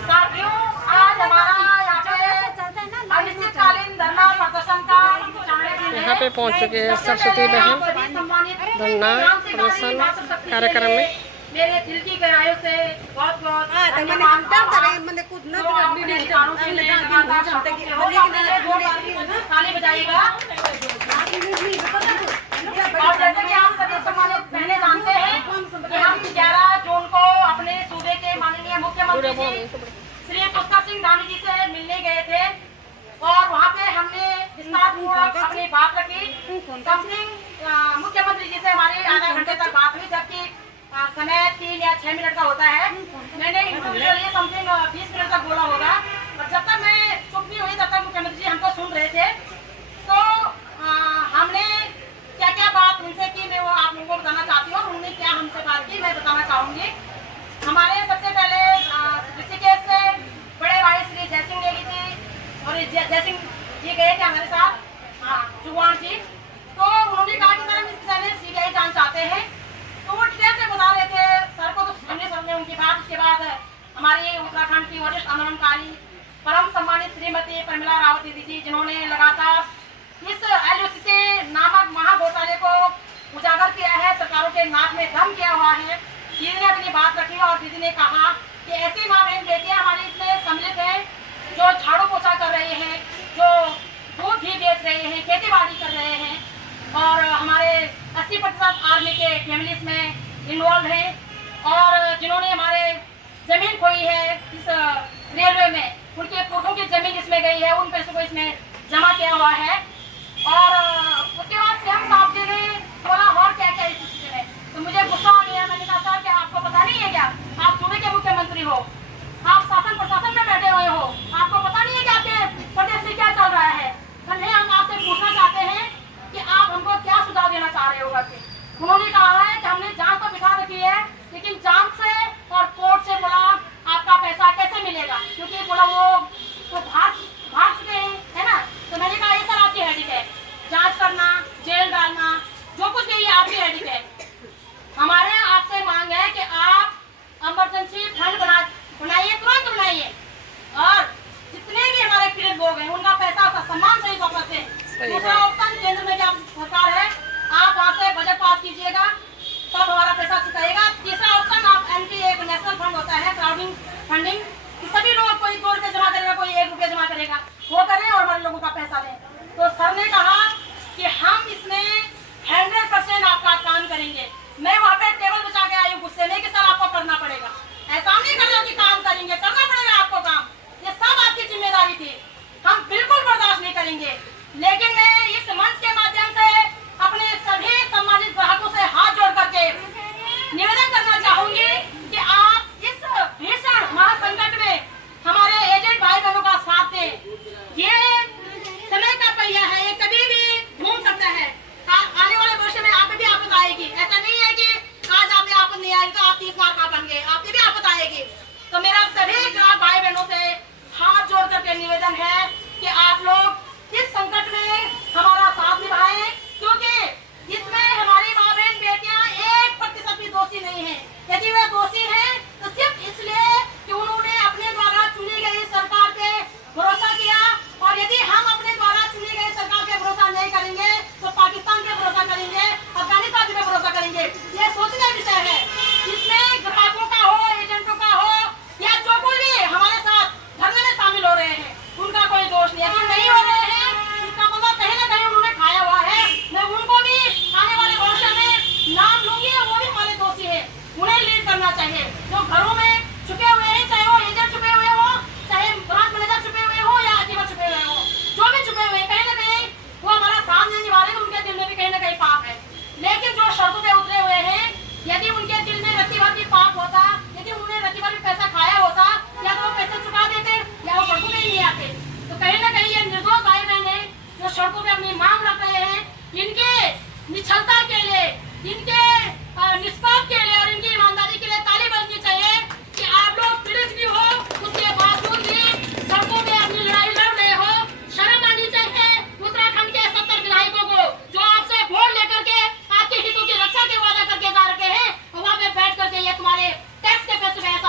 साथियों, आज हमारा यहाँ पे अनिश्चितकालीन धरना प्रदर्शन का यहाँ पे पहुँच चुके हैं सरस्वती बहन धरना प्रदर्शन कार्यक्रम में। मेरे दिल की गहराइयों से बहुत बहुत ताली बजाइएगा। और जैसे कि आप सभी सम्मानित बहनें जानते हैं कि हम 11 जून को अपने सूबे के माननीय मुख्यमंत्री जी श्री पुष्कर सिंह धामी जी से मिलने गए थे और वहाँ पे हमने विस्तारपूर्वक अपनी बात रखी। समथिंग मुख्यमंत्री जी से हमारी आधा घंटे तक बात हुई, जबकि समय 3 या 6 मिनट का होता है। मैंने इंटरव्यू के लिए समथिंग 20 मिनट तक बोला होगा, और जब तक मैं चुप नहीं हुई तब तक मुख्यमंत्री जी हमको सुन रहे थे। तो हमने क्या क्या बात उनसे की, मैं वो आप लोगों को बताना चाहती हूँ। उन्होंने क्या हमसे बात की मैं बताना चाहूँगी। हमारे सबसे पहले ऋषिकेश से बड़े भाई श्री जयसिंह नेगी जी और जयसिंह जी गए थे हमारे साथ, चौहान जी। तो उन्होंने कहा कि सर हम इस विषय में सीबीआई जांच चाहते हैं। तो वो डिटेल से बता रहे थे, सर को तो समझे उनकी बात। उसके बाद हमारी उत्तराखंड की वरिष्ठ आंदोलनकारी परम सम्मानित श्रीमती पर्मिला रावत दीदी जी, जिन्होंने लगातार इस LUCC नामक महाघोटाले को उजागर किया है, सरकारों के नाक में दम किया हुआ है। दीदी ने अपनी बात रखी और दीदी ने कहा कि ऐसी माँ बहन बेटियां हमारे इसमें सम्मिलित हैं जो झाड़ू पोछा कर रहे हैं, जो दूध घी बेच रहे हैं, खेती बाड़ी कर रहे हैं, और हमारे 80% आर्मी के फैमिलीज में इन्वॉल्व हैं, और जिन्होंने हमारे जमीन खोई है इस रेलवे में, उनके पुरखों की जमीन इसमें गई है, उन पैसों को इसमें जमा किया हुआ है। और उसके बाद सीएम साहब जी ने बोला और क्या क्या इस स्थिति में, तो मुझे गुस्सा आ गया। मैंने कहा सर क्या आपको पता नहीं है क्या, आप सूबे के मुख्यमंत्री हो, आप शासन प्रशासन में बैठे हुए हो, आपको पता नहीं है कि आपके प्रदेश में क्या चल रहा है। कन्हैया हम आपसे पूछना चाहते हैं कि आप हमको क्या सुझाव देना चाह रहे हो करके। उन्होंने कहा है कि हमने जांच तो बिठा रखी है, लेकिन जांच से और कोर्ट से बोला आपका पैसा कैसे मिलेगा, क्योंकि बोला वो तो भाग चुके हैं, है ना। तो मैंने कहा ये सर आपकी हेडिक है, जांच करना, जेल डालना, जो कुछ भी ये आपकी हेडिक है। हमारे आपसे मांग है कि आप इमरजेंसी फंड बनाइए, तुरंत बनाइए, और जितने भी हमारे पीड़ित लोग हैं उनका पैसा सम्मान सही वापस दें। दूसरा ऑप्शन, केंद्र में क्या सरकार है, आप वहाँ से बजट पास कीजिएगा, तब हमारा पैसा चुकाएगा। तीसरा ऑप्शन, आप NPA एक नेशनल फंड होता है क्राउडिंग फंडिंग, कि सभी लोग कोई 2 रुपये जमा करेगा, कोई 1 रुपया जमा करेगा, वो करें और हमारे लोगों का पैसा दें। तो सर ने कहा कि हम इसमें 100% आपका काम करेंगे। मैं वहाँ पे टेबल बचा के आई हूँ गुस्से में कि सर आपको करना पड़ेगा, ऐसा नहीं करना कि काम करेंगे, करना पड़ेगा आपको काम, ये सब आपकी जिम्मेदारी थी, हम बिल्कुल बर्दाश्त नहीं करेंगे। लेकिन मैं इस मंच के माध्यम से अपने सभी सम्मानित ग्राहकों से हाथ जोड़ करके निवेदन करना चाहूंगी कि आप इस भीषण महासंकट में हमारे एजेंट भाई बहनों का साथ दें। ये समय का पहिया है, ये कभी भी घूम सकता है, आने वाले भविष्य में आप भी आपद आएगी। ऐसा नहीं है कि आज आप पे आपद नहीं आएगी तो आप 30 मार्क बन गए, आप भी आपद आएगी। तो मेरा सभी ग्राहक भाई बहनों से हाथ जोड़ करके निवेदन है कि आप लोग इस संकट में हमारा साथ निभाएं, क्योंकि इसमें हमारी माँ बहन बेटियां 1% भी दोषी नहीं है। यदि वे दोषी हैं तो सिर्फ इसलिए कि उन्होंने अपने द्वारा चुनी गई सरकार पे भरोसा किया, और यदि हम अपने द्वारा चुनी गई सरकार पे भरोसा नहीं करेंगे तो पाकिस्तान पे भरोसा करेंगे, अफगानिस्तान पे भरोसा करेंगे। ये सोचने का विषय है। इसमें ग्राहकों का हो, एजेंटों का हो, या जो कोई भी हमारे साथ धरने में शामिल हो रहे हैं, उनका कोई दोष नहीं है। जो नहीं हो रहे हैं इसका मतलब कहीं ना कहीं उन्होंने खाया हुआ है। मैं उनको भी आने वाले भविष्य में नाम लूंगी, वो भी हमारे दोषी है, उन्हें लीड करना चाहिए। जो घरों में छुपे हुए हैं, चाहे वो एजेंट छुपे हुए हो, चाहे ब्रांच मैनेजर छुपे हुए हो, या अजीवर छुपे हुए हो, जो भी छुपे हुए हैं, कहीं ना कहीं वो हमारा साथ नहीं निभा रहे, तो उनके दिल में भी कहीं ना कहीं पाप है। लेकिन जो शर्तों पे उतरे हुए हैं, यदि उनके दिल में रत्ती भर भी पाप होता, यदि उन्होंने रत्ती भर भी पैसा खाया होता, या तो वो पैसे चुका देते या वो सड़कों में ही नहीं आते। तो कहीं ना कहीं ये निर्दोष भाई बहन है जो सड़कों पे अपनी मांग रख रहे हैं, इनके निश्चलता के लिए, इनके निष्पाप के लिए और इनकी ईमानदारी के लिए ताली बजनी चाहिए कि आप लोग पीड़ित भी हो, उसके बावजूद भी सड़कों में अपनी लड़ाई लड़ रहे हो। शर्म आनी चाहिए उत्तराखंड के 70 विधायकों को, जो आपसे वोट लेकर के आपके हितों की रक्षा के वादा करके जा रखे हैं, और वहाँ पे बैठ करके ये तुम्हारे टैक्स के पैसे में ऐसा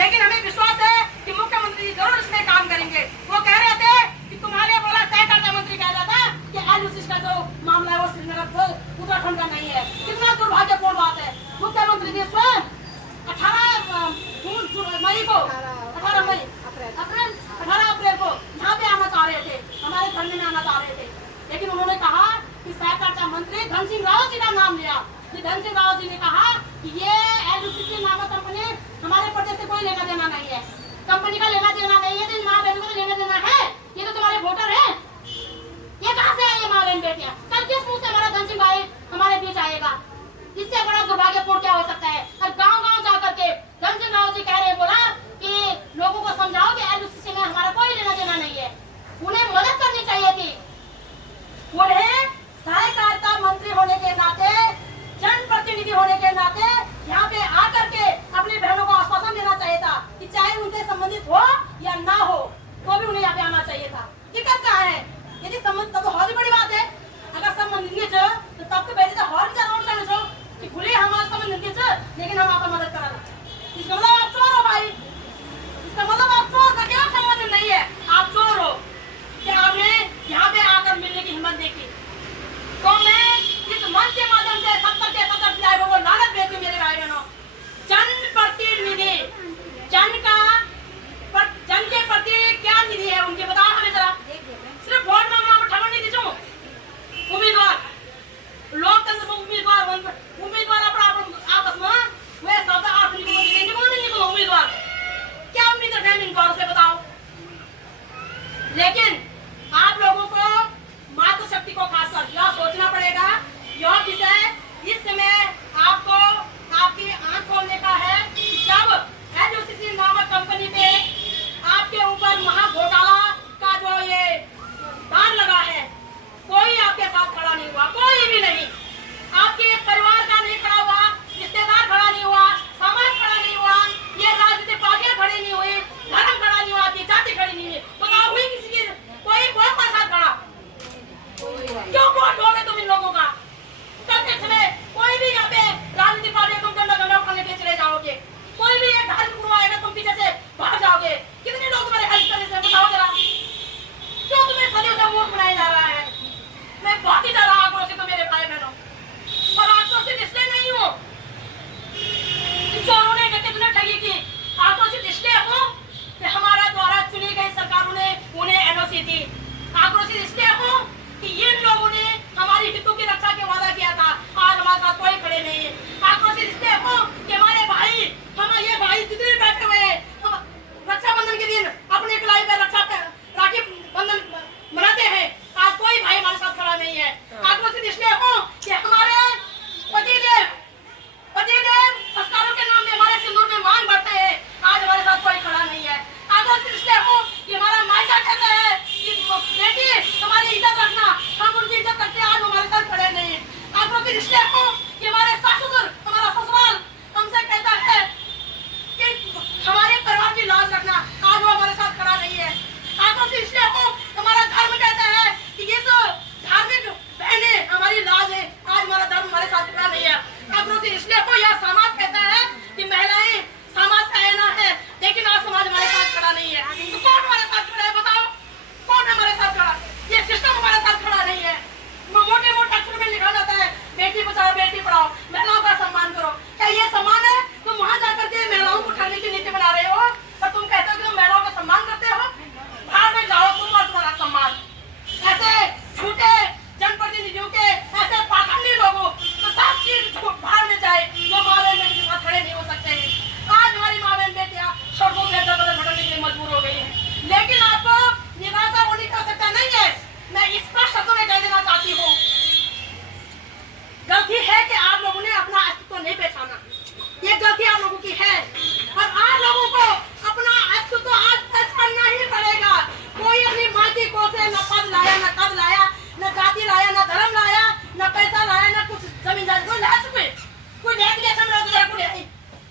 लेकिन हमें विश्वास है कि मुख्यमंत्री जी जरूर इसमें काम करेंगे। वो कह रहे थे कि तुम्हारे बोला सहकारिता मंत्री कह रहा था कि एलओसी का जो मामला है वो श्रीनगर से उत्तराखंड का नहीं है। कितना दुर्भाग्यपूर्ण बात है। मुख्यमंत्री जी स्वयं 18 मई को 18 अप्रैल को यहाँ पे आना चाह रहे थे, हमारे धरने में आना चाह रहे थे, लेकिन उन्होंने कहा कि सहकारिता मंत्री धन सिंह रावत जी का नाम लिया। धन सिंह रावत जी ने कहा कि ये एलओसी नामक कंपनी हमारे प्रदेश से कोई लेना देना नहीं है, कंपनी का लेना देना नहीं है, तो माँ बहन को लेना देना है, ये तो तुम्हारे वोटर है, ये कहाँ से है ये माँ बहन बेटियां? कल किस मुंह से हमारा धन सिंह भाई हमारे बीच आएगा? इससे बड़ा दुर्भाग्यपूर्ण क्या हो सकता है? और गांव-गांव जाकर के धन सिंह रावत जी कह रहे बोला कि लोगों को समझाओ कि एलओसी में हमारा कोई लेना देना नहीं है। उन्हें मदद करनी चाहिए थी। उन्हें सहकारिता मंत्री होने के नाते, जनप्रतिनिधि होने के नाते यहाँ पे आकर के अपनी बहनों को आश्वासन देना चाहिए था कि चाहे उनसे संबंधित हो या ना हो तो भी उन्हें यहाँ पे आना चाहिए था। दिक्कत क्या है? यदि संबंध तब तो और भी बड़ी बात है। अगर संबंध नहीं है तो तब तो पहले तो और भी ज्यादा करने छो कि भूले हमारा संबंध नहीं है लेकिन हम आपका मदद करा। इसका मतलब आप चोर हो भाई, इसका मतलब आप चोर का क्या संबंध नहीं है, आप चोर हो कि आपने यहाँ पे आकर मिलने की हिम्मत देखी। तो मैं इस मंच के माध्यम से 70 के 70 विधायकों को लानत देती हूँ मेरे भाई बहनों। जनप्रतिनिधि, जन के प्रति क्या निधि है उनके, बताओ हमें जरा। सिर्फ वोट मांगना और ठगन नहीं दीजिए। उम्मीदवार लोकतंत्र में उम्मीदवार अपना आपस में वे शब्द आप निकलो उम्मीदवार क्या उम्मीद रखे इनकार से बताओ। लेकिन आप लोगों को मातृशक्ति को खासकर यह सोचना पड़ेगा, यह विषय इस समय आपको आपकी आंख खोलने का है। जब एलओसी नामक कंपनी पे आपके ऊपर महाघोटाला का जो ये दार लगा है, कोई आपके साथ खड़ा नहीं हुआ, कोई भी नहीं। आपके परिवार का नहीं खड़ा हुआ, रिश्तेदार खड़ा नहीं हुआ, समाज खड़ा नहीं हुआ, ये राजनीतिक पार्टियां खड़ी नहीं हुई, धर्म खड़ा नहीं हुआ, जाति खड़ी नहीं हुई। बताओ हुई किसी की कोई बहुत का साथ खड़ा? क्यों वोट होगे तुम इन लोगों का? करते समय कोई भी यहाँ पे राजनीतिक पार्टी तुम डंडा उठाने के चले जाओगे, कोई भी एक धार्मिक गुरु आएगा तुम पीछे से भाग जाओगे। कितने लोग तुम्हारे हेल्प करने से बताओ जरा, क्यों तुम्हें सदियों से वोट बनाया जा रहा है? मैं बहुत ही ज्यादा आक्रोशित हूँ मेरे भाई बहनों, और आक्रोशित इसलिए नहीं हूँ चोरों ने डकैतों ने ठगी की, आक्रोशित इसलिए हूँ कि हमारा द्वारा चुनी गई सरकारों ने उन्हें एनओसी दी। आक्रोशित इसलिए हूँ कि इन लोगों ने हमारी हितों की रक्षा के वादा किया था, आज हमारे साथ कोई खड़े नहीं है। आक्रोशित इसलिए हूँ कि हमारे भाई, हमारे ये भाई जितने बैठे हुए हैं रक्षाबंधन के दिन अपने कलाई पर राखी बंधन मनाते हैं, आज कोई भाई हमारे साथ खड़ा नहीं है। आक्रोशित इसलिए हूँ कि हमारे पतिदेव संस्कारों के नाम में हमारे सिंदूर में मांग बढ़ते हैं, आज हमारे साथ कोई खड़ा नहीं है। आक्रोशित इसलिए हूँ कि हमारा मायका कहता है कि बेटी हमारी इज्जत रखना, हम उनकी इज्जत करते हैं, आज हमारे साथ खड़े नहीं है। आक्रोशित इसलिए हूँ कि हमारे ससुर, हमारा ससुराल हमसे कहता है कि हमारे परिवार की लाज रखना, आज वो हमारे साथ खड़ा नहीं है। आक्रोशित इसलिए हूँ हमारा धर्म कहता है कि ये तो धार्मिक बहनें हमारी लाज है, आज हमारा धर्म हमारे साथ खड़ा नहीं है। आक्रोशित इसलिए हूँ यह समाज कहता है कि महिलाएं समाज का आईना है, लेकिन आज समाज हमारे साथ खड़ा नहीं है। तो कौन हमारे साथ खड़ा है बताओ, कौन हमारे साथ खड़ा? ये सिस्टम हमारे साथ खड़ा नहीं है। मोटे मोटे अक्षर में लिखा जाता है बेटी बचाओ बेटी पढ़ाओ, महिलाओं का सम्मान करो। क्या ये सम्मान है? तुम वहां जाकर के महिलाओं को उठाने की नीति बना रहे हो और तुम कहते हो कि तुम महिलाओं का सम्मान करते हो? बाहर में जाओ तुम और तुम्हारा सम्मान। ऐसे झूठे जनप्रतिनिधियों के, ऐसे पाखंडी लोगों तो सब चीज बाहर में जाए, जो माँ बहन के साथ खड़े नहीं हो सकते हैं। आज हमारी माँ बहन बेटियां सड़कों में भटकने के लिए मजबूर हो गई है, लेकिन आपको निराशा होने की आवश्यकता नहीं है। मैं स्पष्ट शब्दों में कह देना चाहती हूँ, गलती है कि आप लोगों ने अपना अस्तित्व नहीं पहचाना, ये गलती आप लोगों की है, और आप लोगों को अपना अस्तित्व आज पहचानना ही पड़ेगा। कोई अपनी माटी को से न पद लाया, न कद लाया, न जाति लाया, न धर्म लाया, न पैसा लाया, न कुछ जमीन जाति कोई ला चुके, कोई ले दिया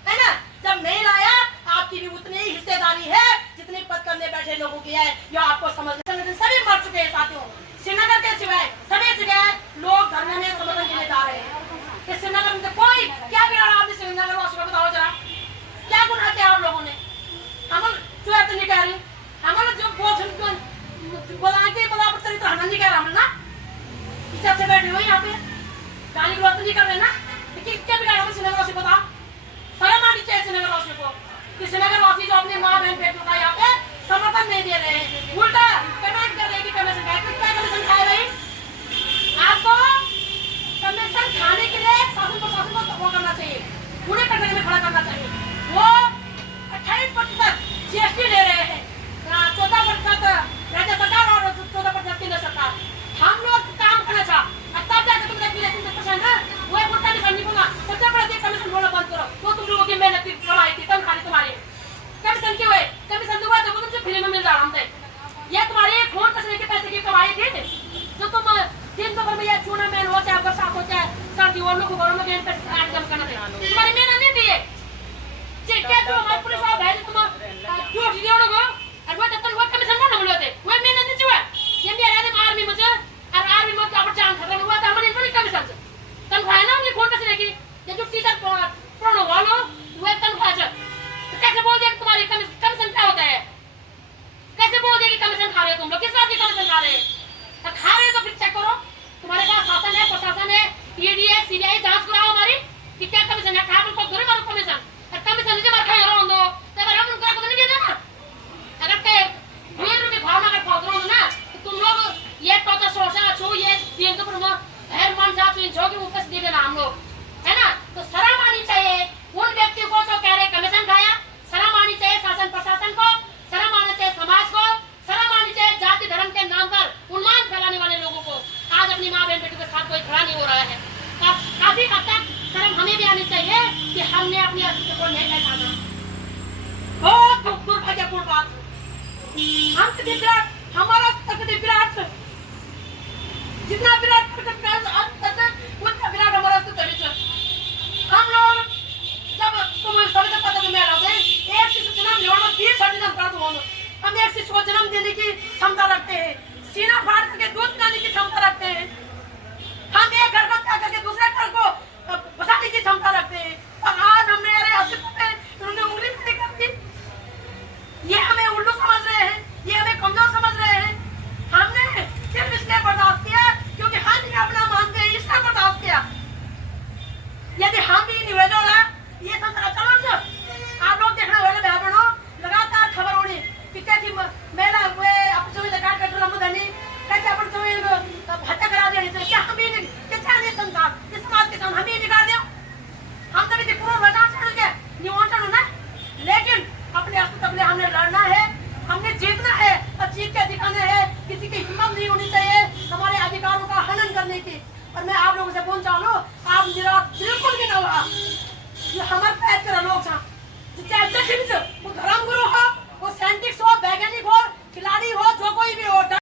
है ना। जब नहीं लाया आपकी भी उतनी ही हिस्सेदारी है जितनी पद करने बैठे लोगों की है, जो आपको समझ। सभी मर चुके हैं साथियों, श्रीनगर के सिवाय सभी जगह चुपचाप से बैठे हो यहाँ पे, गाली गलौज नहीं कर रहे ना, लेकिन क्या बिगाड़ा हम श्रीनगर वासी को? बताओ, शर्म आनी चाहिए श्रीनगर वासी को कि श्रीनगर वासी जो अपने माँ बहन बेटों का यहाँ पे समर्थन नहीं दे रहे हैं, उल्टा कमेंट कर रहे हैं कि कमीशन खाए। कितना कमीशन खाए भाई? आपको कमीशन खाने के लिए शासन प्रशासन को वो करना चाहिए, पूरे कटघरे में खड़ा करना चाहिए। वो 28% जीएसटी ले रहे हैं, 14% राज्य सरकार और 14% केंद्र सरकार। हम लोग काम करना चाह, तब जाकर तुम देखिए 3% ना, वो एक गुट्टा निशान नहीं बोला, सबसे पहले कमीशन बोलना बंद करो। तो तुम लोगों की मेहनत की कमाई थी, तनख्वाह तुम्हारी कमीशन की हुए, कमीशन दुआ तो तुमसे फ्री में मिल रहा हमसे। ये तुम्हारे खून पसीने के पैसे की कमाई थी जो तुम दिन दोपहर में ये चूना मेहन हो चाहे बरसात हो चाहे सर्दी हो, लोगों घरों में मेहनत पैसे जमा करना थे, तुम्हारी मेहनत नहीं थी ये। क्या जो हमारे पुलिस वाला भाई तुम झूठ दियो लोगो और वो तन वो कमीशन ना मिलो थे, वो मेहनत नहीं हुआ। ये मेरे आदमी आर्मी में और आर्मी में क्या पर जान खत्म हुआ था, हमारे इनको नहीं कमीशन तनख्वाह ना उनकी खून पसीने की। ये जो टीचर प्रणो वालो वो तनख्वाह है, तो कैसे बोल दिया तुम्हारी कमीशन क्या होता है? कैसे बोल दिया कि कमीशन खा रहे हो तुम लोग? किस बात की कमीशन खा रहे हैं? खा रहे हो तो फिर चेक करो, तुम्हारे पास शासन है, प्रशासन है, ईडी है, सीबीआई, जांच कराओ हमारी कि क्या कमीशन है। खा बिल्कुल दूर मारो कमीशन, और कमीशन नीचे मार खाए रहो दो तो हम लोग को नहीं देना। अगर के वीर में भावना अगर खोद रहो ना तो तुम लोग ये टोचा सोचा छो ये दिन तो पर भैर मन जा छो इन छो के ऊपर से दे देना हम लोग, है ना? तो शर्म आनी चाहिए उन व्यक्तियों को जो कह रहे कमीशन खाया, शर्म आनी चाहिए शासन प्रशासन को, शर्म आनी चाहिए समाज को, शर्म आनी चाहिए जाति धर्म के नाम पर उन्मान फैलाने वाले लोगों को। आज अपनी माँ बहन बेटों के साथ कोई खड़ा नहीं हो रहा है। काफी हद तक शर्म हमें भी आनी चाहिए कि हमने अपनी अस्तित्व को नहीं पहचाना। बहुत दुर्भाग्यपूर्ण बात, हम कभी विराट, हमारा कभी विराट, जितना विराट उतना विराट हमारा हम लोग जब तुम सभी तक पता में आ गए, एक शिशु जन्म लेने में 20 जन्म कर दो। हम एक शिशु को जन्म देने की क्षमता रखते हैं, सीना फाड़ करके दूध पिलाने की क्षमता रखते हैं, हम एक घर को त्याग करके दूसरे घर को बसाने की क्षमता रखते हैं। और आज हमने अरे अस्तित्व पे उन्होंने उंगली नहीं कर दी। ये हमें उल्लू समझ रहे हैं, ये हमें कमजोर समझ रहे हैं। हमने सिर्फ इसलिए बर्दाश्त किया क्योंकि हम ही अपना मानते हैं, इसलिए बर्दाश्त किया। यदि हम भी नहीं हुए जो ना ये संसार चलो ना, आप लोग देखना वाले भाई बहनों लगातार खबर हो रही कि कैसी महिला हुए अपने जो लगा कर लंबधनी कैसे अपन जो हत्या करा देनी चाहिए। क्या हम भी क्या नहीं संसार इस समाज के सामने हम ही निकाल दिया, हम तभी तो पूरा वजह छोड़ के निवांचन होना। लेकिन अपने अस्तित्व के लिए हमने लड़ना है, हमने जीतना है और जीत के दिखाना है। किसी की हिम्मत नहीं होनी चाहिए हमारे अधिकारों का हनन करने की। और मैं आप लोगों से बोल चाहूँ, आप निराश बिल्कुल भी ना हुआ। जो हमारे पैर के लोग जो चाहे वो